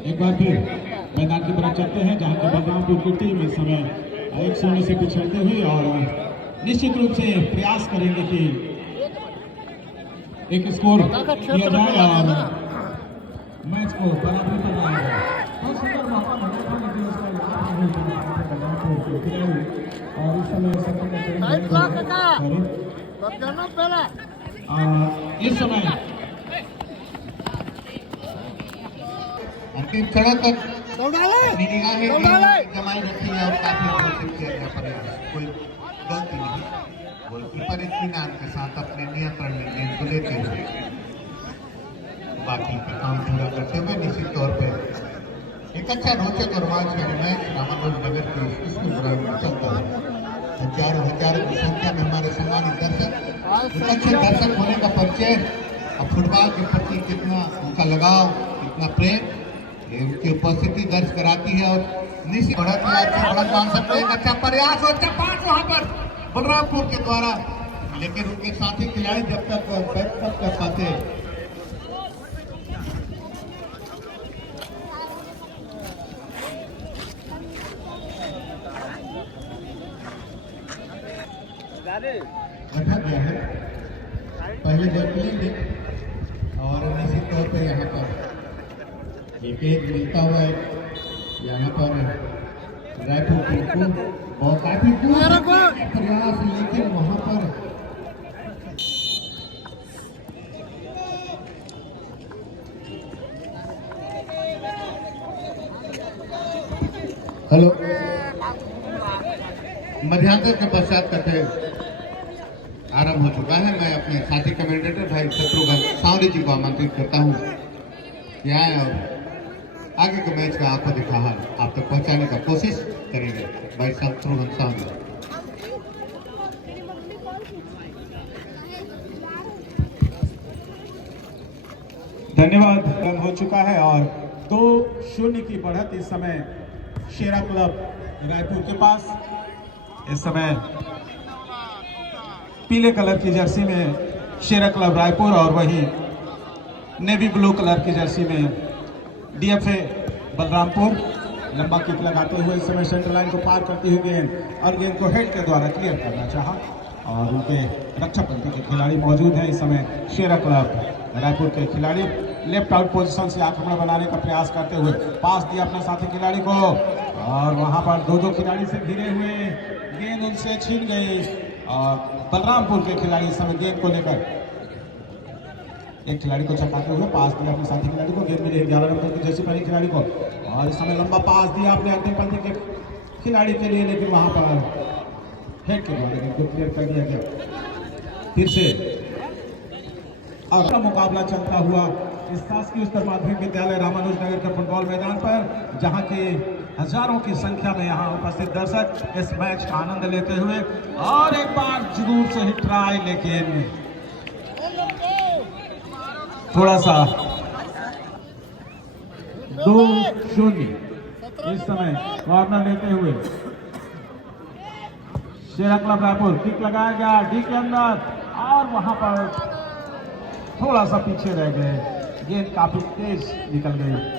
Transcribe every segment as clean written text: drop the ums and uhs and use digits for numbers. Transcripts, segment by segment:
एक बार फिर मैदान की तरफ चलते हैं जहां की बलरामपुर की टीम इस समय 1-0 से पिछड़ते हुए और निश्चित रूप से प्रयास करेंगे कि एक स्कोर किया जाए और मैच को बराबरी पर लाया जाए। और इस समय अंतिम क्षणों तक अपनी निगाहें जमाई रखी है और काफी कोशिश किया गया प्रयास, कोई गलती नहीं। गोलकीपर इत्मीनान के साथ अपने नियंत्रण में गेंद को लेते हुए बाकी का काम पूरा करते हुए निश्चित तौर पर एक अच्छा रोचक और रोमांचकारी मैच रामानुज नगर के स्कूल ग्राउंड में चलता है। हजारों की संख्या में हमारे सम्मानित दर्शक, एक अच्छे दर्शक होने का परिचय और फुटबॉल के प्रति कितना उनका लगाव, कितना प्रेम उनकी उपस्थिति दर्ज कराती है। और निश्चित बढ़त मान सकते हैं। एक अच्छा प्रयास और चपाट वहां पर बलरामपुर के द्वारा, लेकिन उनके साथी खिलाड़ी जब तक बैकअप कर पाते रखा गया है। पहले जर्मनी और निश्चित तौर पर यहाँ पर एक मिलता हुआ है। यहाँ पर रायपुर को और काफी प्रयास, लेकिन वहाँ पर हेलो मध्यांतर के पश्चात का खेल आरंभ हो चुका है। मैं अपने साथी कमेंटेटर भाई शत्रुघ्न सावरी जी को आमंत्रित करता हूँ कि आए और आगे के मैच का आपको दिखा हाल आप तक पहुँचाने का कोशिश करेंगे। भाई शत्रुघ्न सावरी। धन्यवाद। हो चुका है और 2-0 की बढ़त इस समय शेरा क्लब रायपुर के पास। इस समय पीले कलर की जर्सी में शेरा क्लब रायपुर और वहीं नेवी ब्लू कलर की जर्सी में डीएफए बलरामपुर लंबा किक लगाते हुए इस समय सेंटर लाइन को पार करती हुई गेंद और गेंद को हेड के द्वारा क्लियर करना चाहा और उनके रक्षा पंक्ति के खिलाड़ी मौजूद हैं। इस समय शेरा क्लब रायपुर के खिलाड़ी लेफ्ट आउट पोजीशन से आक्रमण बनाने का प्रयास करते हुए पास दिया अपने साथी खिलाड़ी को और वहां पर दो खिलाड़ी से घिरे हुए गेंद उनसे छीन गई और बलरामपुर के खिलाड़ी इस समय गेंद को लेकर एक खिलाड़ी को चकाते हुए पास दिया अपने साथी खिलाड़ी को। गेंद मिली 11 नंबर की जर्सी पहले खिलाड़ी को और इस समय लंबा पास दिया अपने अंतिम पंक्ति के खिलाड़ी के लिए, लेकिन वहां पर हेड के द्वारा गेंद को क्लियर कर दिया गया। फिर से और मुकाबला चलता हुआ इस शासकीय उच्चतर माध्यमिक विद्यालय रामानुज नगर के फुटबॉल मैदान पर, जहां के हजारों की संख्या में यहां उपस्थित दर्शक इस मैच का आनंद लेते हुए और एक बार दूर से हिट ट्राई, लेकिन थोड़ा सा 2-0 इस समय कॉर्नर लेते हुए शेरा क्लब रायपुर किक लगाया गया डी के अंदर और वहां पर थोड़ा सा पीछे रह गए, गेंद काफी तेज निकल गई।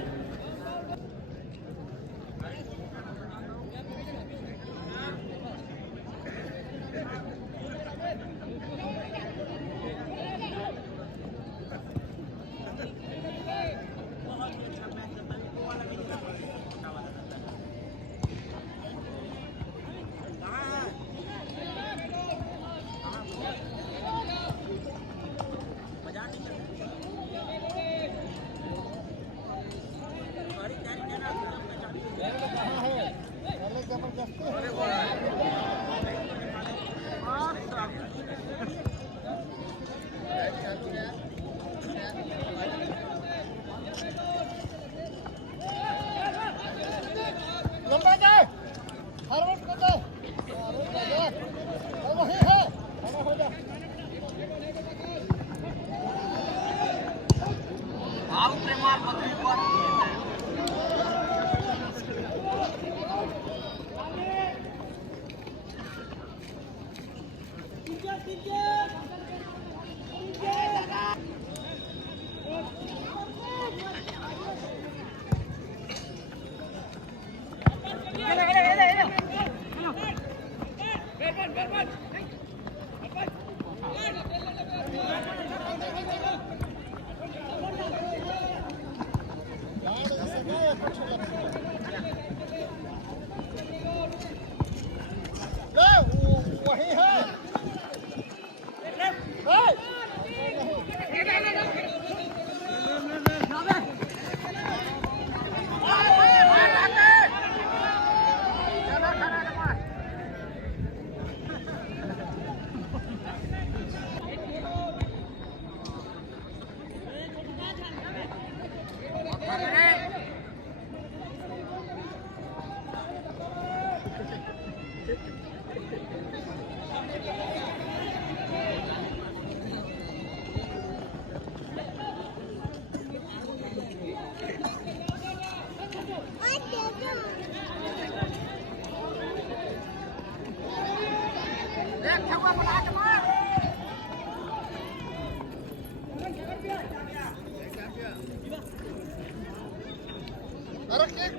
अरे किक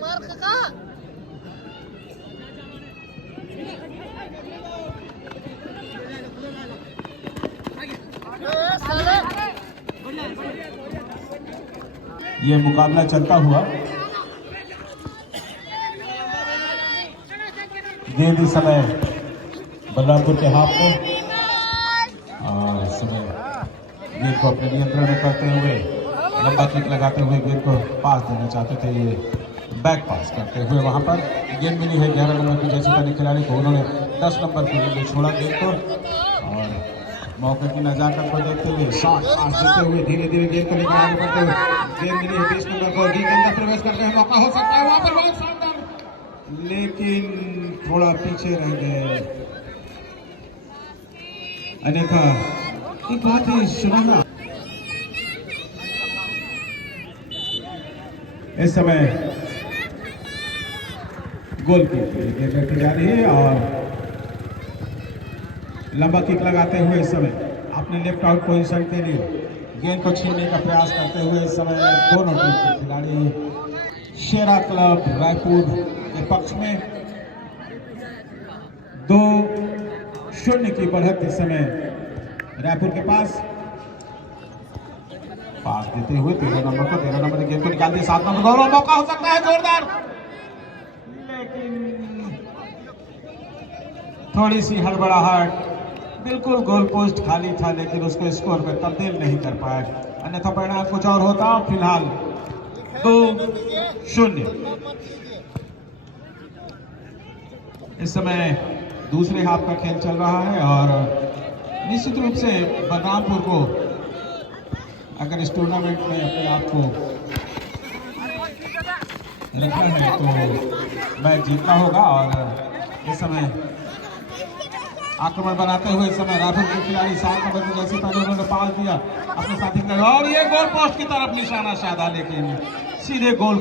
मार काका ये मुकाबला चलता हुआ गेंद इस समय बलरामपुर के हाथ में और इस समय गेंद को अपने नियंत्रण में करते हुए लंबा किक लगाते हुए गेंद को पास देना चाहते थे। ये बैक पास करते हुए वहां पर गेंद मिली है 11 नंबर की जर्सी पहने खिलाड़ी को। उन्होंने 10 नंबर के लिए छोड़ा गेंद को और मौके की नजाकत को देखते हुए शॉट पास देते हुए धीरे धीरे गेंद को लेकर आगे बढ़ते हुए गेंद मिली है 20 नंबर को। गेंद के अंदर प्रवेश करते हैं, मौका हो सकता है वहां पर बहुत शानदार, लेकिन थोड़ा पीछे रह गए। अन्यथा एक बहुत ही सुनहरा इस समय गोल की गेंद रखी जा रही है और लंबा किक लगाते हुए इस समय अपने लेफ्ट आउट पोजीशन के लिए गेंद को छीनने का प्रयास करते हुए इस समय दोनों टीम के खिलाड़ी शेरा क्लब रायपुर के पक्ष में 2-0 की बढ़त इस समय रायपुर के पास देते हुए 13 नंबर ने गेंद को निकाल दिया। 7 नंबर और मौका हो सकता है जोरदार, लेकिन थोड़ी सी हड़बड़ाहट, बिल्कुल गोल पोस्ट खाली था लेकिन उसको स्कोर में तब्दील नहीं कर पाए, अन्यथा परिणाम कुछ और होता। फिलहाल 2-0 इस समय दूसरे हाफ का खेल चल रहा है और निश्चित रूप से बलरामपुर को अगर इस टूर्नामेंट में अपने आप को रखना है तो मैच जीतना होगा। और इस समय आक्रमण बनाते हुए इस समय रायपुर के खिलाड़ी 7 नंबर की जर्सी पहने उन्होंने पास दिया अपने साथी खिलाड़ी और ये गोल पोस्ट की तरफ निशाना साधा, लेकिन सीधे गोल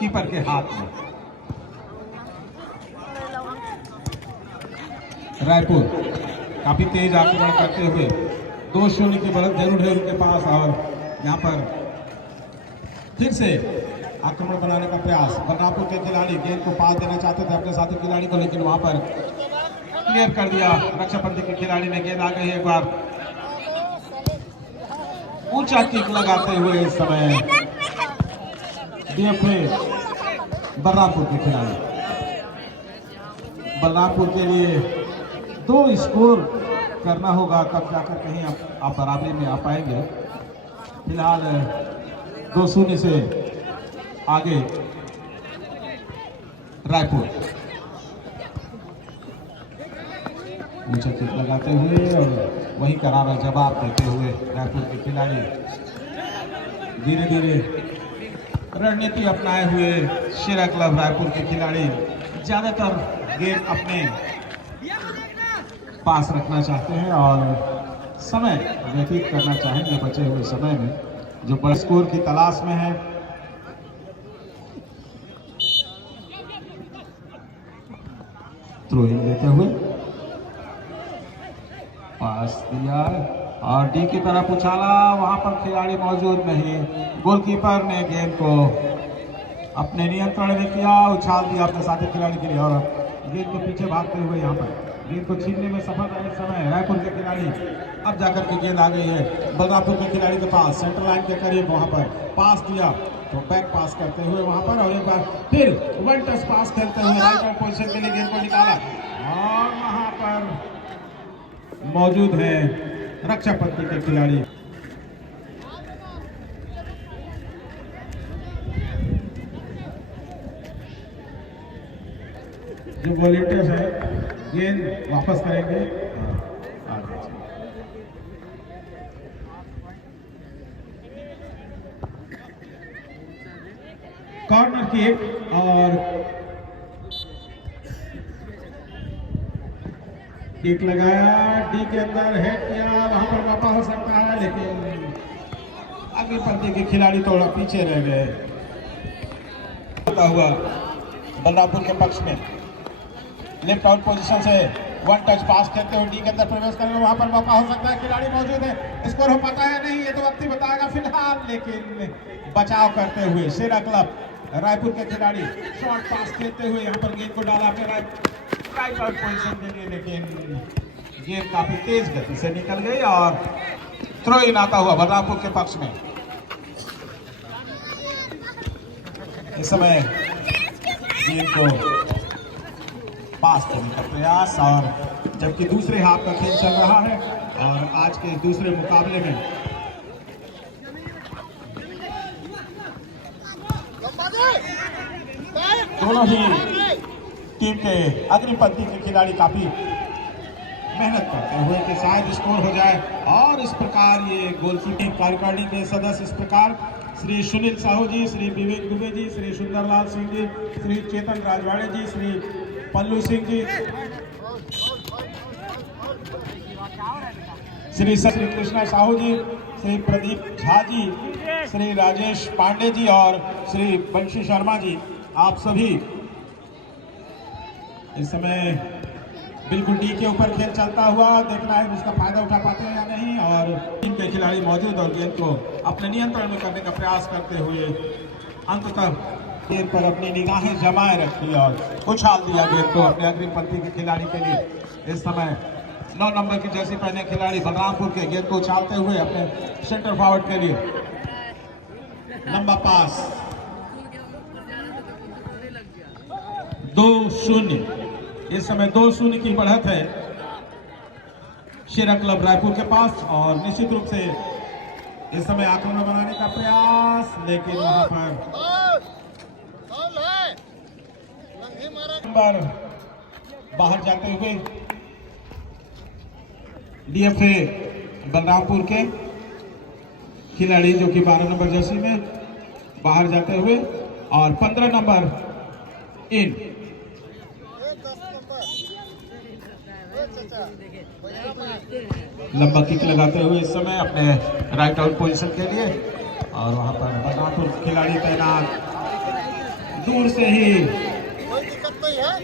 कीपर के हाथ में। रायपुर काफी तेज आक्रमण करते हुए 2-0 की बढ़त जरूर है उनके पास और यहाँ पर फिर से आक्रमण बनाने का प्रयास। बलरामपुर के खिलाड़ी गेंद को पास देना चाहते थे अपने साथी खिलाड़ी को, लेकिन वहां पर क्लियर कर दिया रक्षापंथी के खिलाड़ी ने। गेंद आ गई एक बार ऊंचा किक लगाते हुए इस समय डीएफए बलरामपुर के खिलाड़ी। बलरामपुर के लिए 2 स्कोर करना होगा तब जाकर कहीं आप बराबरी में आ पाएंगे। फिलहाल 2-0 से आगे रायपुर। ऊंचा किक लगाते हुए और वही करारा जवाब देते हुए रायपुर के खिलाड़ी धीरे धीरे रणनीति अपनाए हुए शेरा क्लब रायपुर के खिलाड़ी ज्यादातर गेंद अपने पास रखना चाहते हैं और समय व्यतीत करना चाहेंगे बचे हुए समय में, जो बड़े स्कोर की तलाश में है। थ्रो इन देते हुए पास दिया और डी की तरफ उछाला, वहां पर खिलाड़ी मौजूद नहीं। गोलकीपर ने गेंद को अपने नियंत्रण में किया, उछाल दिया अपने साथी खिलाड़ी के लिए और गेंद को पीछे भागते हुए यहाँ पर गेंद को छीनने में सफल रहे समय रायपुर के खिलाड़ी। अब जाकर के गेंद आ गई है बलरामपुर के खिलाड़ी के पास, सेंटर लाइन के करीब वहां पर पास दिया तो बैक पास करते हुए वहां पर और एक बार फिर वन टच पास खेलते हुए राइट आउट पोजीशन के लिए गेंद को निकाला और वहां पर मौजूद है रक्षापंथी के खिलाड़ी। जो वॉलंटियर्स है गेंद वापस करेंगे। कॉर्नर किक और किक लगाया, डी के अंदर हेड किया, वहां पर मौका हो सकता है लेकिन आगे पंथी के खिलाड़ी थोड़ा पीछे रह गए। हुआ बलरामपुर के पक्ष में लेफ्ट आउट पोजीशन से वन टच पास खेलते हुए डी के अंदर प्रवेश करेंगे, वहां पर मौका हो सकता है, खिलाड़ी मौजूद है, स्कोर हो पाता है नहीं, ये तो वक्त ही बताएगा फिलहाल, लेकिन बचाव करते हुए शेरा क्लब रायपुर के खिलाड़ी शॉर्ट पास खेलते हुए यहाँ पर गेंद को डाला अपने राइट आउट पोजीशन के लिए, लेकिन गेंद काफी तेज गति से निकल गई और थ्रो इन आता हुआ बलरामपुर के पक्ष में। इस समय गेंद को पास करने का प्रयास, और जबकि दूसरे हाफ का खेल चल रहा है और आज के दूसरे मुकाबले में दोनों ही टीम के अग्रिम पंक्ति के खिलाड़ी काफी मेहनत करते हुए कि शायद स्कोर हो जाए, और इस प्रकार ये गोलकीपिंग कार्यकारिणी के सदस्य इस प्रकार श्री सुनील साहू जी, श्री विवेक दुबे जी, श्री सुंदरलाल सिंह जी, श्री चेतन राजवाड़े जी, श्री पल्लू सिंह जी, श्री कृष्णा साहू जी, श्री प्रदीप झा जी, श्री राजेश पांडे जी और श्री बंशी शर्मा जी, आप सभी इस समय बिल्कुल डी के ऊपर खेल चलता हुआ, देखना है उसका फायदा उठा पाते हैं या नहीं, और टीम के खिलाड़ी मौजूद और गेंद को अपने नियंत्रण में करने का प्रयास करते हुए अंततः गेंद पर अपनी निगाहें जमाए रखी और उछाल दिया गेंद को अपने अग्रिम पंक्ति के खिलाड़ी के लिए। इस समय 9 नंबर की जर्सी पहने खिलाड़ी बलरामपुर के गेंद को उछालते हुए अपने सेंटर फॉरवर्ड के लिए लंबा पास 2-0। इस समय 2-0 की बढ़त है शेरा क्लब रायपुर के पास, और निश्चित रूप से इस समय आक्रमण बनाने का प्रयास, लेकिन वहां पर नंबर बाहर जाते हुए डीएफए बलरामपुर के खिलाड़ी जो कि 12 नंबर जर्सी में बाहर जाते हुए, और 15 नंबर इन लंबा किक लगाते हुए इस समय अपने राइट आउट पोजीशन के लिए, और वहां पर बलरामपुर खिलाड़ी तैनात दूर से ही,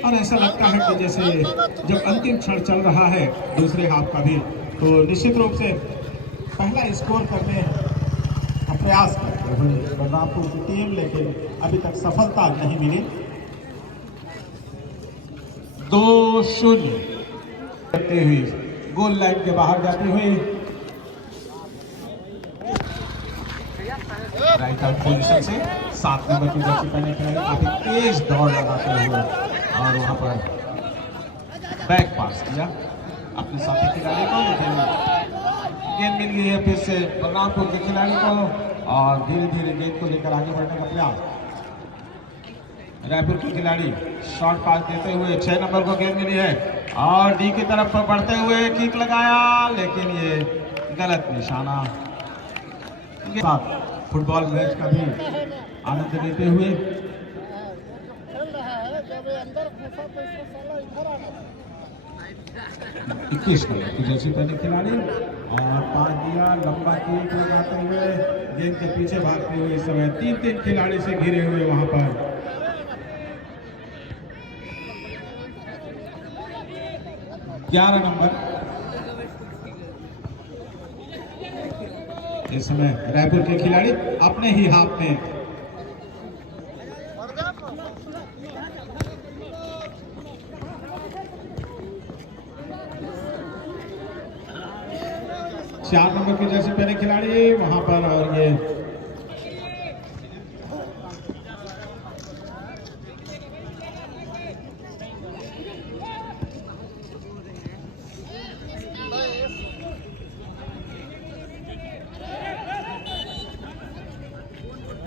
और ऐसा लगता है कि जैसे जब अंतिम क्षण चल रहा है दूसरे हाफ का भी, तो निश्चित रूप से पहला स्कोर करने का प्रयास करते हुए बलरामपुर की टीम, लेकिन अभी तक सफलता नहीं मिली। 2-0 करते हुए गोल लाइन के बाहर जाते हुए राइट आउट पोजीशन से 7 नंबर की जर्सी पहने खिलाड़ी काफी तेज दौड़ लगाते हुए, और वहां पर बैक पास किया अपने साथी खिलाड़ी को, लेकिन गेंद मिल गई है फिर से बलरामपुर के खिलाड़ी को, और धीरे धीरे गेंद को लेकर आगे बढ़ने का प्रयास। रायपुर के खिलाड़ी शॉर्ट पास देते हुए 6 नंबर को गेंद मिली है, और डी की तरफ बढ़ते हुए किक लगाया, लेकिन ये गलत निशाना। फुटबॉल मैच का भी आनंद लेते हुए 21 नंबर की जर्सी पहने खिलाड़ी, और पास दिया लंबा किक लगाते हुए गेंद के पीछे भागते हुए, इस समय 3 खिलाड़ी से घिरे हुए वहां पर 11 नंबर इस समय रायपुर के खिलाड़ी अपने ही हाथ में चार नंबर की जर्सी पहने खिलाड़ी वहां पर, और ये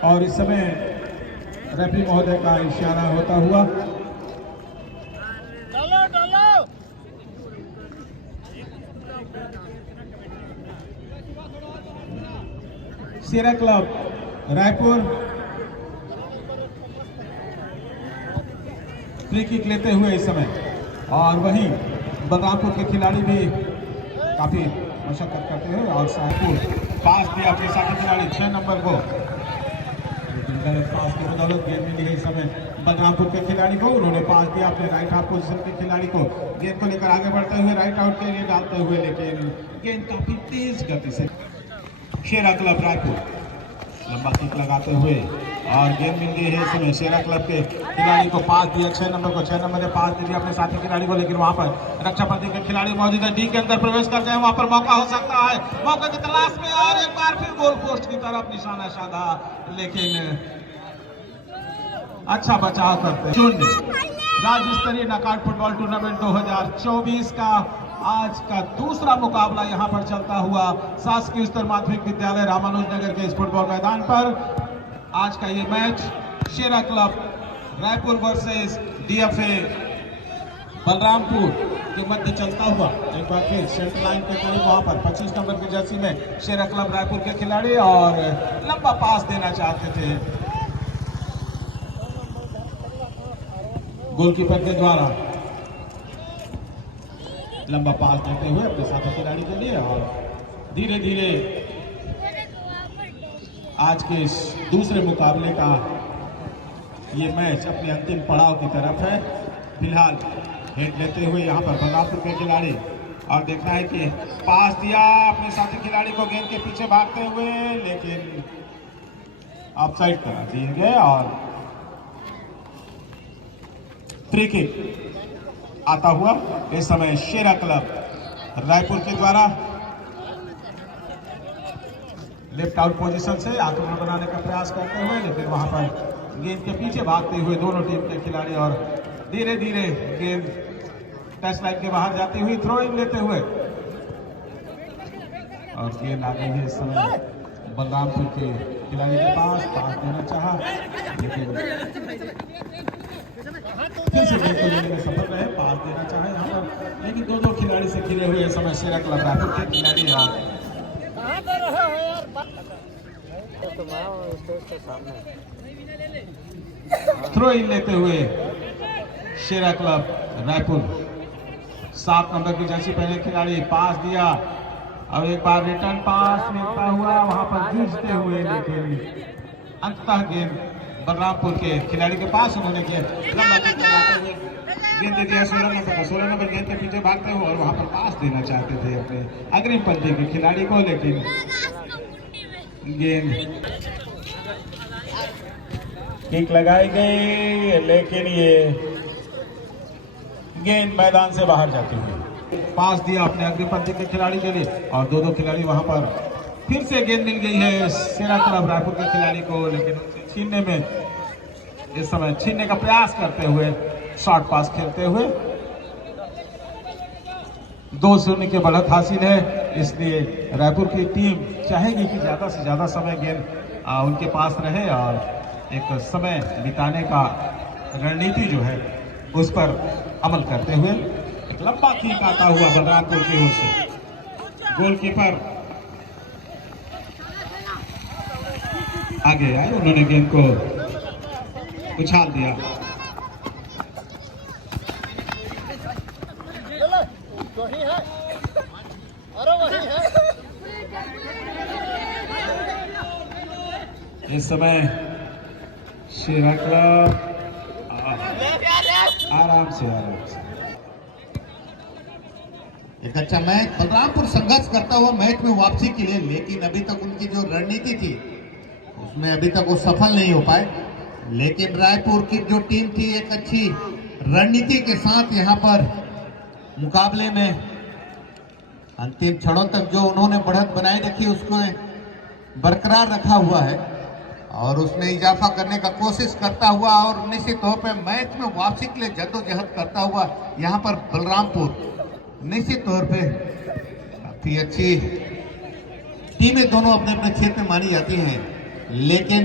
और इस समय रेफरी महोदय का इशारा होता हुआ शेरा क्लब रायपुर फ्री किक लेते हुए इस समय, और वहीं बलरामपुर के खिलाड़ी भी काफी मशक्कत करते हैं, और रायपुर पास दिया अपने साथी खिलाड़ी 6 नंबर को, गलत पास की बदौलत गेंद मिली है इस समय बलरामपुर के खिलाड़ी को। उन्होंने पास दिया अपने राइट हाफ पोजीशन के खिलाड़ी को, गेंद को लेकर आगे बढ़ते हुए राइट आउट के लिए डालते हुए, लेकिन गेंद काफी तेज गति से शेरा क्लब रायपुर लंबा किक लगाते हुए और गेंद मिल गई है इस समय शेरा क्लब के खिलाड़ी को। पास दिया 6 नंबर को, 6 नंबर ने पास दिया अपने साथी खिलाड़ी को, लेकिन वहां पर रक्षा पंथी के खिलाड़ी मौजूद है, डी के अंदर प्रवेश करते हैं, वहां पर मौका हो सकता है, मौके की तलाश में और एक बार फिर गोल पोस्ट की तरफ निशाना साधा, लेकिन अच्छा बचाव करते हैं। राज्य स्तरीय नॉकआउट फुटबॉल टूर्नामेंट 2024 का आज का दूसरा मुकाबला यहां पर चलता हुआ शासकीय उच्चतर माध्यमिक विद्यालय रामानुजनगर के इस फुटबॉल मैदान पर। आज का ये match Shera club Raipur versus DFA Balrampur के मध्य चलता हुआ। एक बार फिर सेंटर लाइन के करीब वहां पर 25 नंबर की जर्सी में शेरा क्लब रायपुर के खिलाड़ी और लंबा पास देना चाहते थे गोलकीपर के द्वारा, लंबा पास देते हुए अपने साथी खिलाड़ी के लिए। और धीरे धीरे आज के इस दूसरे मुकाबले का ये मैच अपने अंतिम पड़ाव की तरफ है। फिलहाल हेड लेते हुए यहाँ पर बलरामपुर के खिलाड़ी, और देखना है कि पास दिया अपने साथी खिलाड़ी को गेंद के पीछे भागते हुए, लेकिन ऑफसाइड करा दिए गए और फ्री किक आता हुआ इस समय शेरा क्लब रायपुर के द्वारा लेफ्ट आउट पोजीशन से आक्रमण बनाने का प्रयास करते हुए, लेकिन वहां पर गेंद के पीछे भागते हुए दोनों टीम के खिलाड़ी और धीरे धीरे गेंद टच लाइन के बाहर जाती हुई थ्रो इन लेते हुए, और गेंद आ गई है इस समय बलरामपुर के खिलाड़ी के पास देना चाहा, लेकिन फिर से गेंद को लेने में सफल रहे, पास देना चाहे यहाँ पर, लेकिन दो खिलाड़ी से घिरे हुए समय शेरा क्लब रायपुर के खिलाड़ी थ्रो इन लेते हुए शेरा क्लब रायपुर 7 नंबर की जर्सी पहले खिलाड़ी पास दिया, अब एक बार रिटर्न पास मिलता हुआ वहां पर जूझते हुए, लेकिन अंततः गेंद बलरामपुर के खिलाड़ी के पास उन्होंने गेंद दे दिया 16 नंबर को। 16 नंबर गेंद के पीछे भागते हुए और वहां पर पास देना चाहते थे अपने अग्रिम पंथी के खिलाड़ी को, लेकिन गेंद किक लगाई गई, लेकिन ये गेंद मैदान से बाहर जाती हुई। पास दिया अपने अग्रिम पंथी के खिलाड़ी के लिए और दो खिलाड़ी वहां पर, फिर से गेंद मिल गई है शेरा क्लब रायपुर के खिलाड़ी को, लेकिन छीनने में इस समय छीनने का प्रयास करते हुए शॉर्ट पास खेलते हुए 2-0 की बढ़त हासिल है। इसलिए रायपुर की टीम चाहेगी कि ज्यादा से ज्यादा समय गेंद उनके पास रहे और एक समय बिताने का रणनीति जो है उस पर अमल करते हुए एक लंबा किक आता हुआ बलरामपुर की ओर से, गोलकीपर आगे आए, उन्होंने गेंद को उछाल दिया। वही है, अरे वही है। इस समय शेरा क्लब आराम से एक अच्छा मैच बलरामपुर संघर्ष करता हुआ मैच में वापसी के लिए, लेकिन अभी तक उनकी जो रणनीति थी उसमें अभी तक वो सफल नहीं हो पाए। लेकिन रायपुर की जो टीम थी एक अच्छी रणनीति के साथ यहाँ पर मुकाबले में अंतिम क्षणों तक जो उन्होंने बढ़त बनाए रखी उसको बरकरार रखा हुआ है और उसमें इजाफा करने का कोशिश करता हुआ और निश्चित तौर पर मैच में वापसी के लिए जद्दोजहद करता हुआ यहाँ पर बलरामपुर निश्चित तौर पे काफी अच्छी टीमें दोनों अपने अपने क्षेत्र में मानी जाती हैं, लेकिन